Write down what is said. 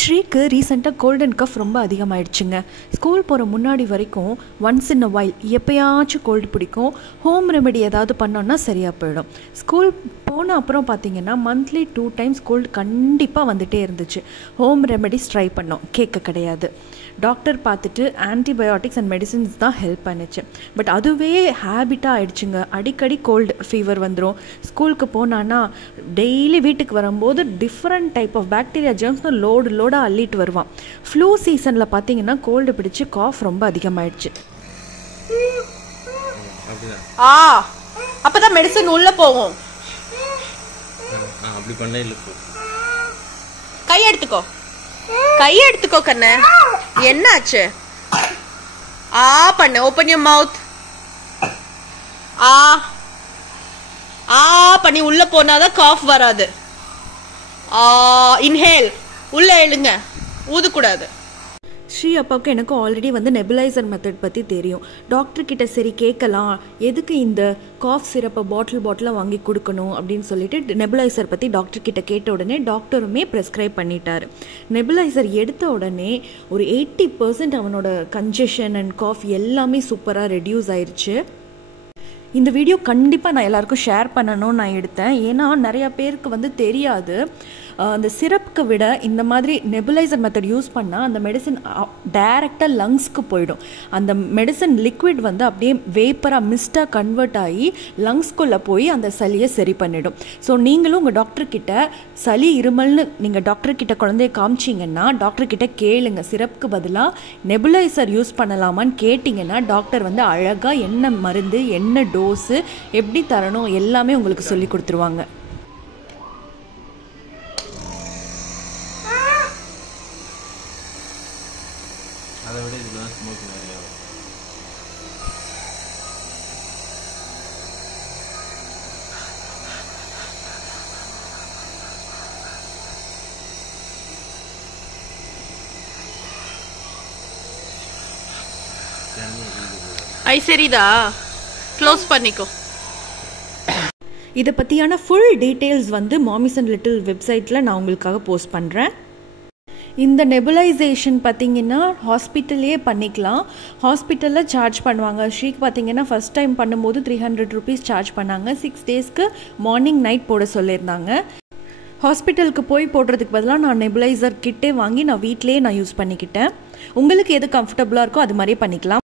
ஸ்ரீக்கு ரீசெண்டாக gold and cuff ரொம்ப அதிகமாகிடுச்சுங்க. School போகிற முன்னாடி வரைக்கும் ஒன்ஸ் இன் அ வைல் எப்போயாச்சும் கோல்டு பிடிக்கும். ஹோம் ரெமெடி ஏதாவது பண்ணோன்னா சரியாக போயிடும். ஸ்கூல் போன அப்புறம் பார்த்திங்கன்னா மந்த்லி 2 times கோல்டு கண்டிப்பாக வந்துகிட்டே இருந்துச்சு. ஹோம் ரெமெடிஸ் ட்ரை பண்ணோம், கேட்க கிடையாது. டாக்டர் பார்த்துட்டு ஆன்டிபயோட்டிக்ஸ் அண்ட் மெடிசின்ஸ் தான் ஹெல்ப் பண்ணிச்சு. பட் அதுவே ஹேபிட்டாக ஆகிடுச்சுங்க. அடிக்கடி கோல்டு ஃபீவர் வந்துடும். ஸ்கூலுக்கு போனான்னா டெய்லி வீட்டுக்கு வரும்போது டிஃப்ரெண்ட் டைப் ஆஃப் பாக்டீரியா ஜெர்ம்ஸ்னு லோடாக அள்ளிட்டு வருவான். ஃப்ளூ சீசனில் பார்த்தீங்கன்னா கோல்டு பிடிச்சி காஃப் ரொம்ப அதிகமாகிடுச்சு. அப்போ தான் மெடிசன் உள்ளே போகும். கையெடுத்துக்கோ கண்ணு. என்னாச்சு? பண்ணு. Open your mouth. பண்ணி உள்ள போனாதான் காஃப் வராது. இன்ஹேல். உள்ள எழுங்க, ஊதக்கூடாது. ஸ்ரீ அப்பாவுக்கு எனக்கு ஆல்ரெடி நெபுலைசர் மெத்தட் பற்றி தெரியும். டாக்டர்கிட்ட சரி கேட்கலாம், எதுக்கு இந்த காஃப் சிரப்பை பாட்டிலாக வாங்கி கொடுக்கணும் அப்படின்னு சொல்லிட்டு நெபுலைசர் பற்றி டாக்டர்கிட்ட கேட்ட உடனே டாக்டருமே ப்ரெஸ்கிரைப் பண்ணிட்டார். நெபுலைசர் எடுத்த உடனே ஒரு 80% அவனோட கன்ஜெஷன் அண்ட் காஃப் எல்லாமே சூப்பராக ரெடியூஸ் ஆயிடுச்சு. இந்த வீடியோ கண்டிப்பாக நான் எல்லாருக்கும் ஷேர் பண்ணணும்னு நான் எடுத்தேன். ஏன்னா நிறையா பேருக்கு தெரியாது. அந்த சிரப்புக்கு விட இந்த மாதிரி நெபுலைசர் மெத்தட் யூஸ் பண்ணால் அந்த மெடிசன் டைரெக்டாக லங்ஸ்க்கு போயிடும். அந்த மெடிசன் லிக்விட் அப்படியே வேப்பராக மிஸ்டாக கன்வெர்ட் ஆகி லங்ஸ்குள்ளே போய் அந்த சளியை சரி பண்ணிடும். ஸோ நீங்களும் உங்கள் டாக்டர்கிட்ட சளி இருமல்னு நீங்கள் டாக்டர்கிட்ட குழந்தைய காமிச்சிங்கன்னா டாக்டர்கிட்ட கேளுங்க, சிரப்புக்கு பதிலாக நெபுலைசர் யூஸ் பண்ணலாமான்னு கேட்டிங்கன்னா டாக்டர் அழகாக என்ன மருந்து, என்ன டோஸு, எப்படி தரணும் எல்லாமே உங்களுக்கு சொல்லி கொடுத்துருவாங்க. அதை விட இதுதான் ஸ்மோக் நிறையா. ஐ சரிதா, க்ளோஸ் பண்ணிக்கோ. இதை பற்றியான ஃபுல் டீட்டெயில்ஸ் மாமிஸ் அண்ட் லிட்டில் வெப்சைட்டில் நான் உங்களுக்காக போஸ்ட் பண்ணுறேன். இந்த நெபுலைசேஷன் பார்த்திங்கன்னா ஹாஸ்பிட்டல்லே பண்ணிக்கலாம். ஹாஸ்பிட்டலில் சார்ஜ் பண்ணுவாங்க. ஸ்ரீக்கு பார்த்திங்கன்னா ஃபஸ்ட் டைம் பண்ணும்போது 300 rupees சார்ஜ் பண்ணாங்க. 6 daysக்கு மார்னிங் நைட் போட சொல்லியிருந்தாங்க. ஹாஸ்பிட்டலுக்கு போய் போடுறதுக்கு பதிலாக நான் நெபுலைசர் கிட்டே வாங்கி நான் வீட்டிலேயே யூஸ் பண்ணிக்கிட்டேன். உங்களுக்கு எது கம்ஃபர்டபுளாக இருக்கோ அது மாதிரியே பண்ணிக்கலாம்.